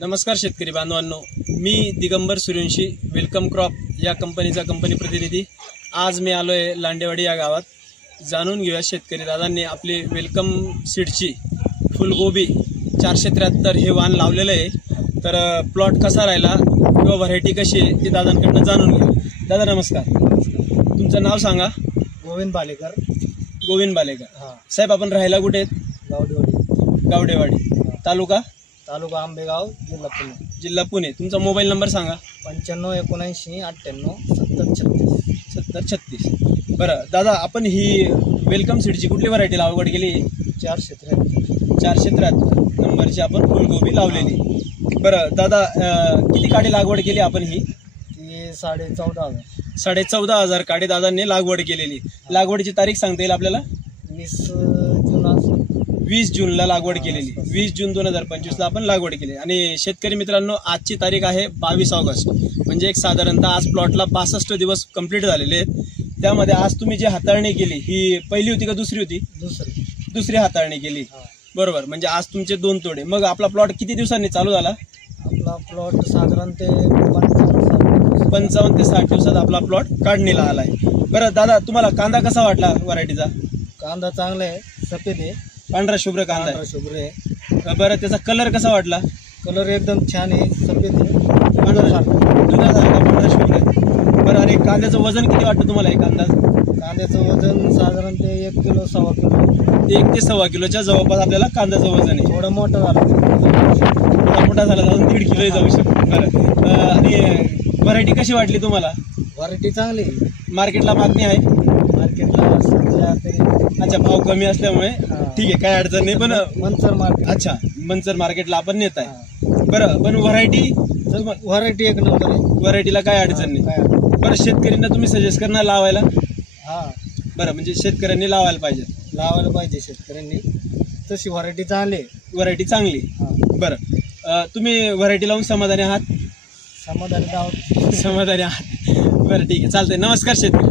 नमस्कार शेतकरी बांधवांनो, मी दिगंबर सूर्यवंशी वेलकम क्रॉप या कंपनीचा कंपनी प्रतिनिधी। आज मी आलोय लांडेवाडी या गावात। जाणून घेऊया शेतकरी दादांनी आपली वेलकम सीडची फुलगोबी 473 हे वाण लावलेलं आहे। तर प्लॉट कसा राहिला किंवा व्हरायटी कशी आहे ते दादांकडून जाणून घेऊ। दादा नमस्कार, तुमचं नाव सांगा। गोविंद बालेकर। गोविंद बालेकर हां साहेब, आपण राहायला कुठे आहेत? गावडेवाडी। गावडेवाडी तालुका आंबेगाव, जिल्हा पुणे। जिल्हा पुणे। तुमचा मोबाईल नंबर सांगा। 9579987036। बरं दादा, आपण ही वेलकम सीडची कुठली व्हरायटी लागवड केली? 473 नंबरची आपण फुलगोबी लावलेली। बरं दादा, किती काडी लागवड केली आपण ही? ती 14.5 14.5 काडी दादांनी लागवड केलेली। लागवडीची तारीख सांगता येईल आपल्याला? 20 जूनला लागवड केलेली। 20 जून 2025 आपण लागवड केली। आणि शेतकरी मित्रांनो, आजची तारीख आहे 22 ऑगस्ट, म्हणजे एक साधारणतः आज प्लॉटला 65 दिवस कंप्लीट झालेले आहेत। त्यामध्ये आज तुम्ही जी हाताळणी केली ही पहिली होती का दुसरी होती? दुसरी हाताळणी केली, बरोबर। म्हणजे आज तुमचे 2 तोडे। मग आपला प्लॉट किती दिवसांनी चालू झाला? आपला प्लॉट साधारणतः 55 ते 60 दिवसात आपला प्लॉट काढणीला आलाय। बरं दादा, तुम्हाला कांदा कसा वाटला व्हरायटीचा? कांदा चांगला आहे, सफेद आहे, पांढरा शुभ्र कांदा आहे। शुभ्र आहे। बरं, त्याचा कलर कसा वाटला? कलर एकदम छान आहे, सफेद आहे, पांढरा शुभ्र आहे। बरं, आणि कांद्याचं वजन किती वाटतं तुम्हाला? हे कांद्याचं वजन साधारणतः 1 किलो 1.25 किलो, 1 ते 1.25 किलोच्या जवळपास आपल्याला कांद्याचं वजन आहे। थोडं मोठं झालं, थोडा मोठा झाला तर 1.5 किलो जाऊ शकतो। बरं, आणि व्हरायटी कशी वाटली तुम्हाला? व्हरायटी चांगली आहे। मार्केटला मागणी आहे? मार्केटला सध्या तरी अच्छा, भाव कमी असल्यामुळे ठीक आहे, काय अडचण नाही। पण मनसर मार्केट, अच्छा, मनसर मार्केटला आपण नेत आहे। बरं, पण व्हरायटी एक नंबर आहे, व्हरायटीला काय अडचण नाही। बरं, शेतकऱ्यांना तुम्ही सजेस्ट करणार लावायला? बरं, म्हणजे शेतकऱ्यांनी लावायला पाहिजे शेतकऱ्यांनी। तशी व्हरायटी चांगली आहे, व्हरायटी चांगली। बरं, तुम्ही व्हरायटी लावून समाधानी आहात? समाधानी आहोत। समाधानी आहात, बरं ठीक आहे, चालतंय। नमस्कार शेतकरी।